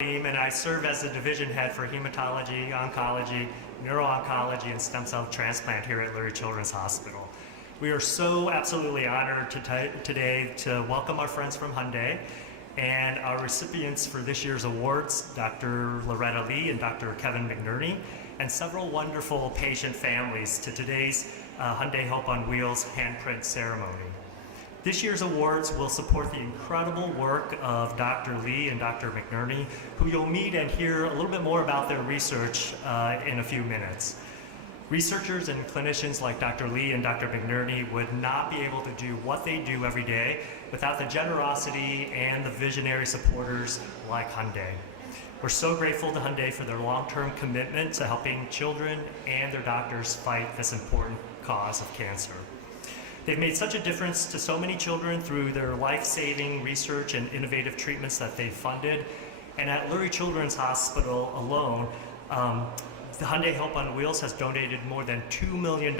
And I serve as the division head for hematology, oncology, neuro-oncology, and stem cell transplant here at Lurie Children's Hospital. We are so absolutely honored today to welcome our friends from Hyundai and our recipients for this year's awards, Dr. Loretta Lee and Dr. Kevin McNerney, and several wonderful patient families to today's Hyundai Hope on Wheels Handprint Ceremony. This year's awards will support the incredible work of Dr. Lee and Dr. McNerney, who you'll meet and hear a little bit more about their research in a few minutes. Researchers and clinicians like Dr. Lee and Dr. McNerney would not be able to do what they do every day without the generosity and the visionary supporters like Hyundai. We're so grateful to Hyundai for their long-term commitment to helping children and their doctors fight this important cause of cancer. They've made such a difference to so many children through their life-saving research and innovative treatments that they've funded. And at Lurie Children's Hospital alone, the Hyundai Hope on Wheels has donated more than $2 million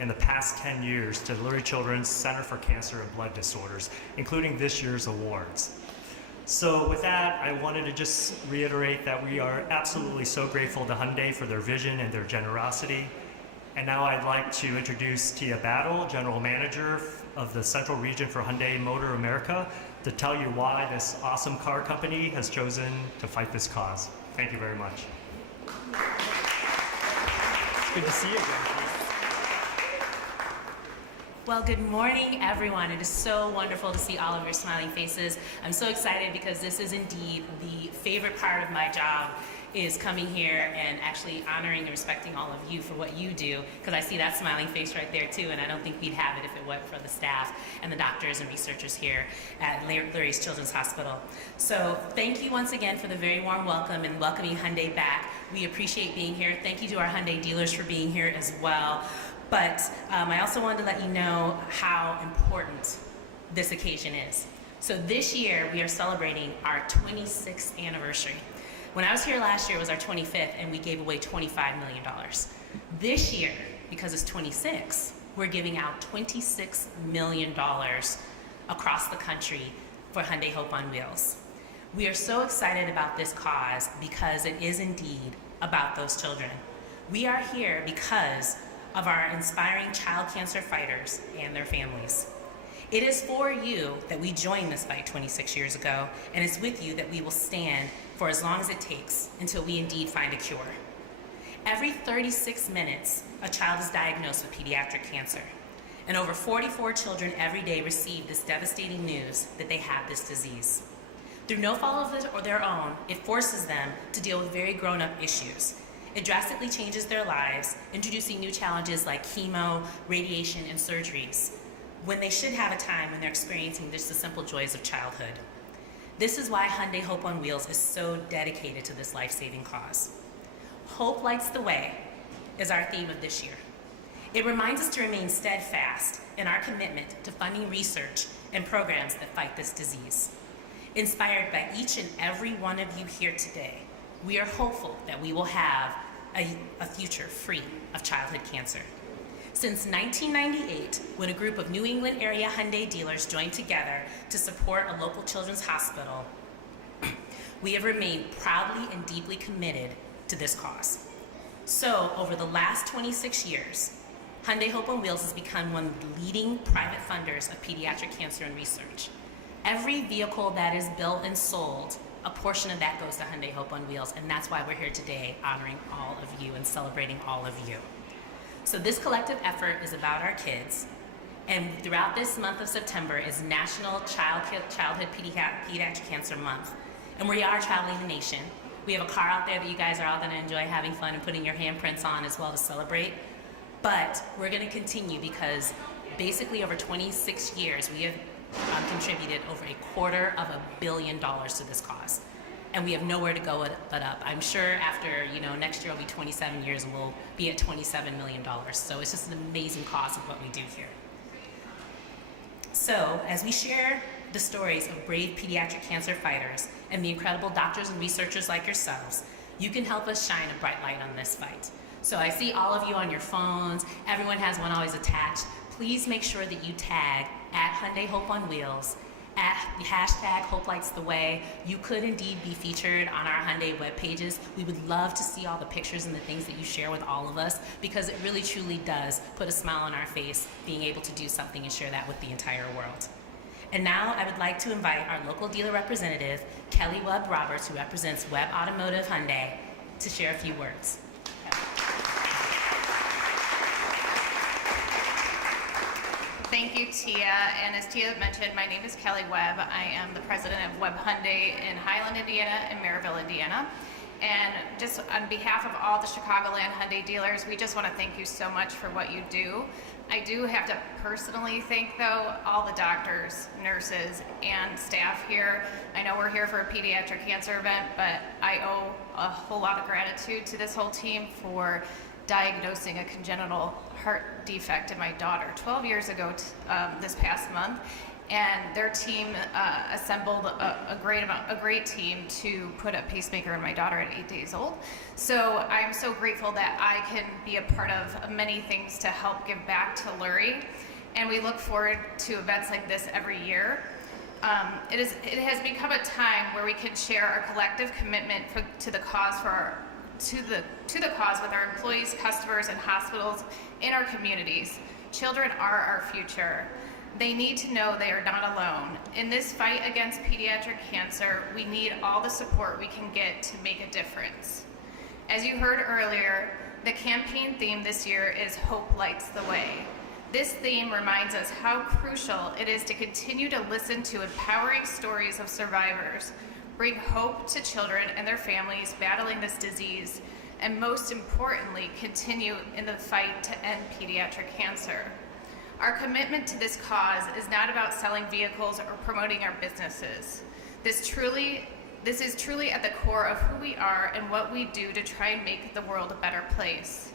in the past 10 years to Lurie Children's Center for Cancer and Blood Disorders, including this year's awards. So with that, I wanted to just reiterate that we are absolutely so grateful to Hyundai for their vision and their generosity. And now I'd like to introduce Tia Battle, General Manager of the Central Region for Hyundai Motor America, to tell you why this awesome car company has chosen to fight this cause. Thank you very much. It's good to see you again. Well, good morning, everyone. It is so wonderful to see all of your smiling faces. I'm so excited because this is indeed the favorite part of my job, is coming here and actually honoring and respecting all of you for what you do, because I see that smiling face right there too, and I don't think we'd have it if it weren't for the staff and the doctors and researchers here at Lurie Children's Hospital. So thank you once again for the very warm welcome and welcoming Hyundai back. We appreciate being here. Thank you to our Hyundai dealers for being here as well. But I also wanted to let you know how important this occasion is. So this year we are celebrating our 26th anniversary. When I was here last year, it was our 25th, and we gave away $25 million. This year, because it's 26, we're giving out $26 million across the country for Hyundai Hope on Wheels. We are so excited about this cause because it is indeed about those children. We are here because of our inspiring child cancer fighters and their families. It is for you that we joined this fight 26 years ago, and it's with you that we will stand for as long as it takes until we indeed find a cure. Every 36 minutes, a child is diagnosed with pediatric cancer, and over 44 children every day receive this devastating news that they have this disease. Through no fault of their own, it forces them to deal with very grown-up issues. It drastically changes their lives, introducing new challenges like chemo, radiation, and surgeries, when they should have a time when they're experiencing just the simple joys of childhood. This is why Hyundai Hope on Wheels is so dedicated to this life-saving cause. Hope Lights the Way is our theme of this year. It reminds us to remain steadfast in our commitment to funding research and programs that fight this disease. Inspired by each and every one of you here today, we are hopeful that we will have a future free of childhood cancer. Since 1998, when a group of New England area Hyundai dealers joined together to support a local children's hospital, we have remained proudly and deeply committed to this cause. So, over the last 26 years, Hyundai Hope on Wheels has become one of the leading private funders of pediatric cancer and research. Every vehicle that is built and sold, a portion of that goes to Hyundai Hope on Wheels, and that's why we're here today honoring all of you and celebrating all of you. So this collective effort is about our kids, and throughout this month of September is National Childhood Pediatric Cancer Month, and we are traveling the nation. We have a car out there that you guys are all going to enjoy having fun and putting your handprints on as well to celebrate, but we're going to continue because basically over 26 years we have contributed over $250 million to this cause. And we have nowhere to go but up. I'm sure after, next year will be 27 years and we'll be at $27 million. So it's just an amazing cause of what we do here. So as we share the stories of brave pediatric cancer fighters and the incredible doctors and researchers like yourselves, you can help us shine a bright light on this fight. So I see all of you on your phones. Everyone has one always attached. Please make sure that you tag at Hyundai Hope on Wheels Hashtag Hope Lights the Way, you could indeed be featured on our Hyundai web pages. We would love to see all the pictures and the things that you share with all of us, because it really truly does put a smile on our face being able to do something and share that with the entire world. And now I would like to invite our local dealer representative, Kelly Webb Roberts, who represents Webb Automotive Hyundai, to share a few words. Thank you, Tia. And as Tia mentioned, my name is Kelly Webb. I am the president of Webb Hyundai in Highland, Indiana and Maryville, Indiana. And just on behalf of all the Chicagoland Hyundai dealers, we just want to thank you so much for what you do. I do have to personally thank, though, all the doctors, nurses, and staff here. I know we're here for a pediatric cancer event, but I owe a whole lot of gratitude to this whole team for diagnosing a congenital heart defect in my daughter 12 years ago this past month, and their team assembled a great team to put a pacemaker in my daughter at 8 days old. So I'm so grateful that I can be a part of many things to help give back to Lurie, and we look forward to events like this every year. It has become a time where we can share our collective commitment to the cause with our employees, customers, and hospitals in our communities. Children are our future. They need to know they are not alone. In this fight against pediatric cancer, we need all the support we can get to make a difference. As you heard earlier, the campaign theme this year is Hope Lights the Way. This theme reminds us how crucial it is to continue to listen to empowering stories of survivors, bring hope to children and their families battling this disease, and most importantly, continue in the fight to end pediatric cancer. Our commitment to this cause is not about selling vehicles or promoting our businesses. This is truly at the core of who we are and what we do to try and make the world a better place.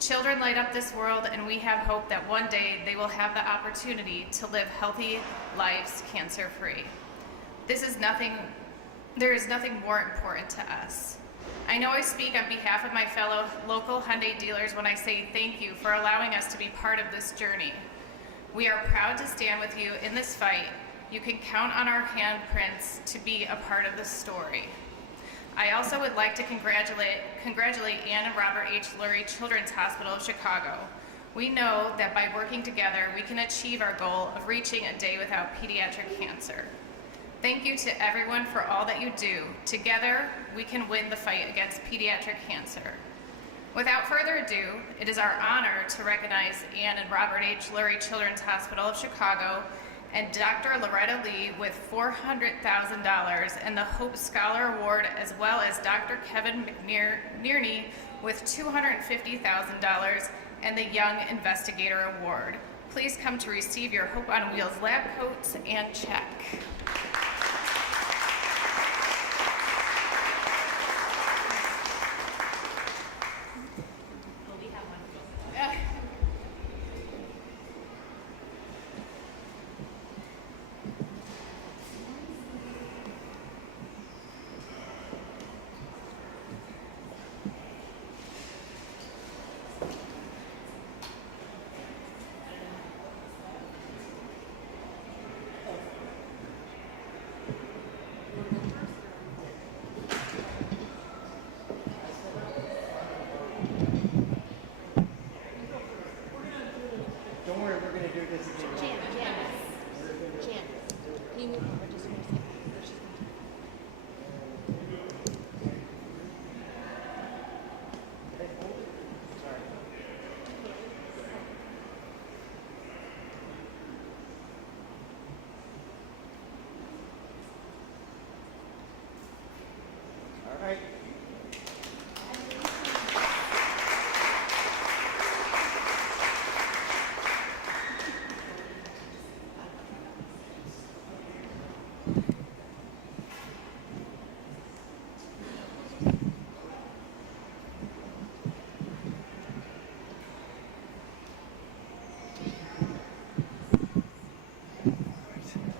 Children light up this world, and we have hope that one day they will have the opportunity to live healthy lives cancer-free. There is nothing more important to us. I know I speak on behalf of my fellow local Hyundai dealers when I say thank you for allowing us to be part of this journey. We are proud to stand with you in this fight. You can count on our handprints to be a part of this story. I also would like to congratulate Ann and Robert H. Lurie Children's Hospital of Chicago. We know that by working together, we can achieve our goal of reaching a day without pediatric cancer. Thank you to everyone for all that you do. Together, we can win the fight against pediatric cancer. Without further ado, it is our honor to recognize Ann and Robert H. Lurie Children's Hospital of Chicago and Dr. Loretta Lee with $400,000 and the Hope Scholar Award, as well as Dr. Kevin McNerney with $250,000 and the Young Investigator Award. Please come to receive your Hope on Wheels lab coats and check.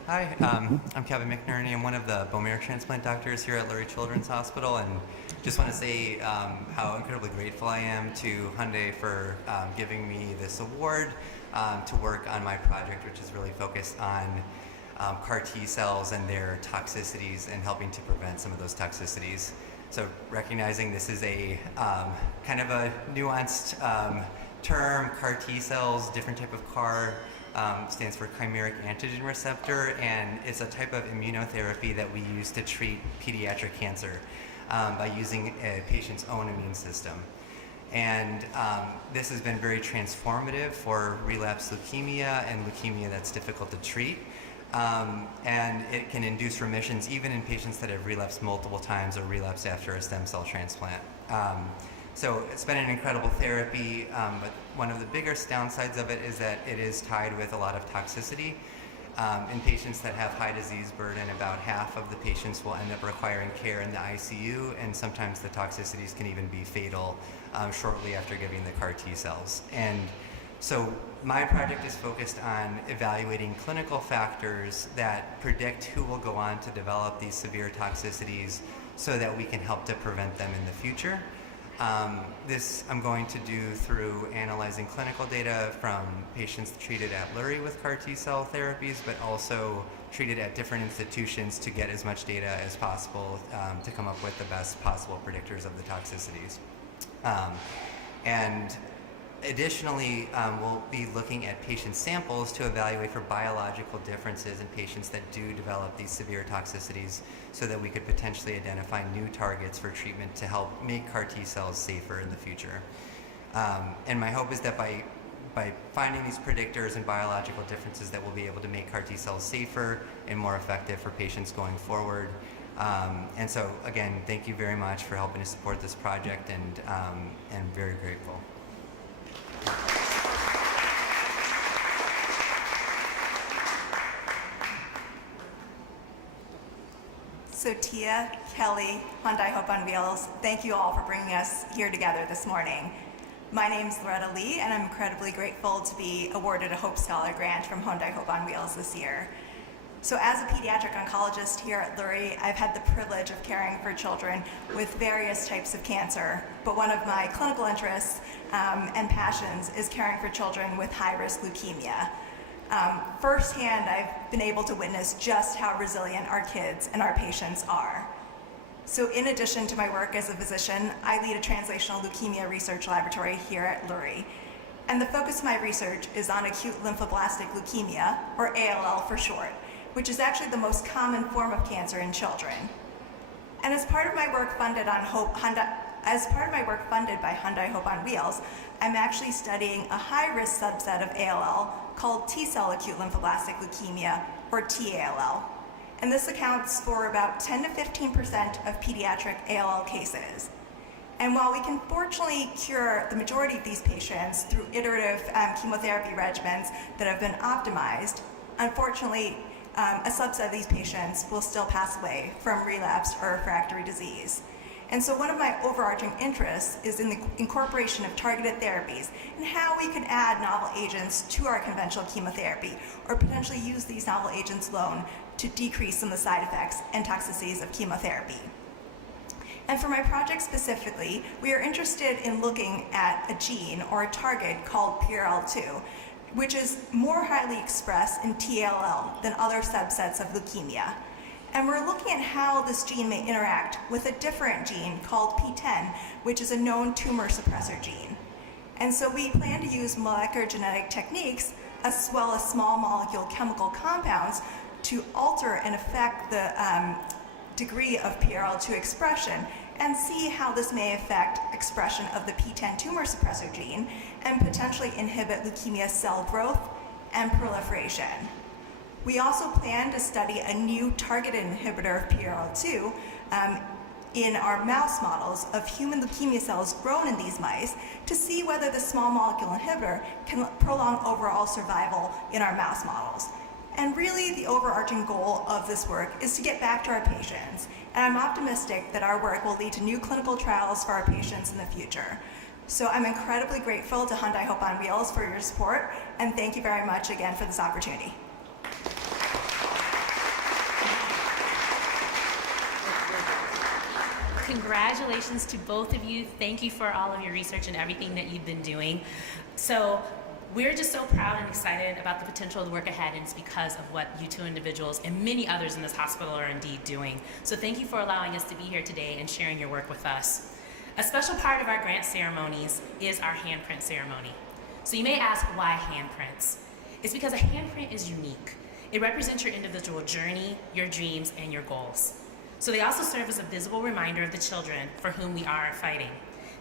Hi, I'm Kevin McNerney. I'm one of the bone marrow transplant doctors here at Lurie Children's Hospital, and just want to say how incredibly grateful I am to Hyundai for giving me this award to work on my project, which is really focused on CAR T cells and their toxicities and helping to prevent some of those toxicities. So recognizing this is a kind of a nuanced term, CAR T cells, different type of CAR, stands for chimeric antigen receptor, and it's a type of immunotherapy that we use to treat pediatric cancer by using a patient's own immune system. And this has been very transformative for relapsed leukemia and leukemia that's difficult to treat. And it can induce remissions even in patients that have relapsed multiple times or relapsed after a stem cell transplant. So it's been an incredible therapy, but one of the biggest downsides of it is that it is tied with a lot of toxicity. In patients that have high disease burden, about half of the patients will end up requiring care in the ICU, and sometimes the toxicities can even be fatal shortly after giving the CAR T cells. And so my project is focused on evaluating clinical factors that predict who will go on to develop these severe toxicities so that we can help to prevent them in the future. This I'm going to do through analyzing clinical data from patients treated at Lurie with CAR T cell therapies, but also treated at different institutions to get as much data as possible to come up with the best possible predictors of the toxicities. And additionally, we'll be looking at patient samples to evaluate for biological differences in patients that do develop these severe toxicities so that we could potentially identify new targets for treatment to help make CAR T cells safer in the future. And my hope is that by finding these predictors and biological differences that we'll be able to make CAR T cells safer and more effective for patients going forward. And so again, thank you very much for helping to support this project, and very grateful. So Tia, Kelly, Hyundai Hope on Wheels, thank you all for bringing us here together this morning. My name's Loretta Lee, and I'm incredibly grateful to be awarded a Hope Scholar grant from Hyundai Hope on Wheels this year. So as a pediatric oncologist here at Lurie, I've had the privilege of caring for children with various types of cancer, but one of my clinical interests and passions is caring for children with high-risk leukemia. Firsthand, I've been able to witness just how resilient our kids and our patients are. So in addition to my work as a physician, I lead a translational leukemia research laboratory here at Lurie. And the focus of my research is on acute lymphoblastic leukemia, or ALL for short, which is actually the most common form of cancer in children. And as part of my work funded by Hyundai Hope on Wheels, I'm actually studying a high-risk subset of ALL called T-cell acute lymphoblastic leukemia, or TALL. And this accounts for about 10 to 15% of pediatric ALL cases. And while we can fortunately cure the majority of these patients through iterative chemotherapy regimens that have been optimized, unfortunately, a subset of these patients will still pass away from relapsed or refractory disease. And so one of my overarching interests is in the incorporation of targeted therapies and how we could add novel agents to our conventional chemotherapy, or potentially use these novel agents alone to decrease some of the side effects and toxicities of chemotherapy. And for my project specifically, we are interested in looking at a gene or a target called PRL2, which is more highly expressed in TALL than other subsets of leukemia. And we're looking at how this gene may interact with a different gene called P10, which is a known tumor suppressor gene. And so we plan to use molecular genetic techniques as well as small molecule chemical compounds to alter and affect the degree of PRL2 expression and see how this may affect expression of the P10 tumor suppressor gene and potentially inhibit leukemia cell growth and proliferation. We also plan to study a new targeted inhibitor of PRL2 in our mouse models of human leukemia cells grown in these mice to see whether the small molecule inhibitor can prolong overall survival in our mouse models. And really, the overarching goal of this work is to get back to our patients. And I'm optimistic that our work will lead to new clinical trials for our patients in the future. So I'm incredibly grateful to Hyundai Hope on Wheels for your support, and thank you very much again for this opportunity. Congratulations to both of you. Thank you for all of your research and everything that you've been doing. So We're just so proud and excited about the potential of the work ahead, and it's because of what you two individuals and many others in this hospital are indeed doing. So thank you for allowing us to be here today and sharing your work with us. A special part of our grant ceremonies is our handprint ceremony. So you may ask, why handprints? It's because a handprint is unique. It represents your individual journey, your dreams, and your goals. So they also serve as a visible reminder of the children for whom we are fighting.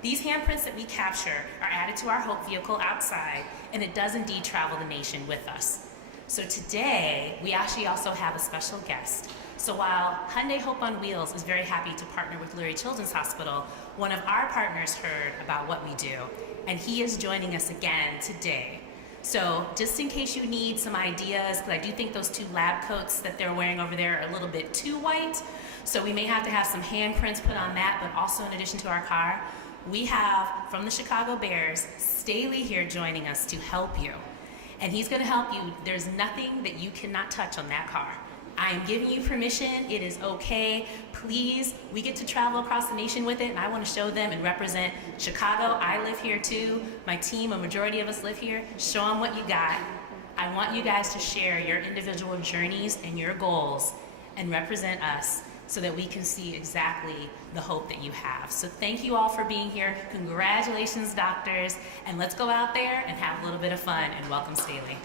These handprints that we capture are added to our Hope vehicle outside, and it does indeed travel the nation with us. So today, we actually also have a special guest. So while Hyundai Hope on Wheels is very happy to partner with Lurie Children's Hospital, one of our partners heard about what we do, and he is joining us again today. So just in case you need some ideas, because I do think those two lab coats that they're wearing over there are a little bit too white, so we may have to have some handprints put on that, but also in addition to our car, we have, from the Chicago Bears, Staley here joining us to help you. And he's gonna help you. There's nothing that you cannot touch on that car. I am giving you permission, it is okay. Please, we get to travel across the nation with it, and I wanna show them and represent Chicago. I live here too. My team, a majority of us live here. Show them what you got. I want you guys to share your individual journeys and your goals and represent us so that we can see exactly the hope that you have. So thank you all for being here. Congratulations, doctors. And let's go out there and have a little bit of fun, and welcome Staley.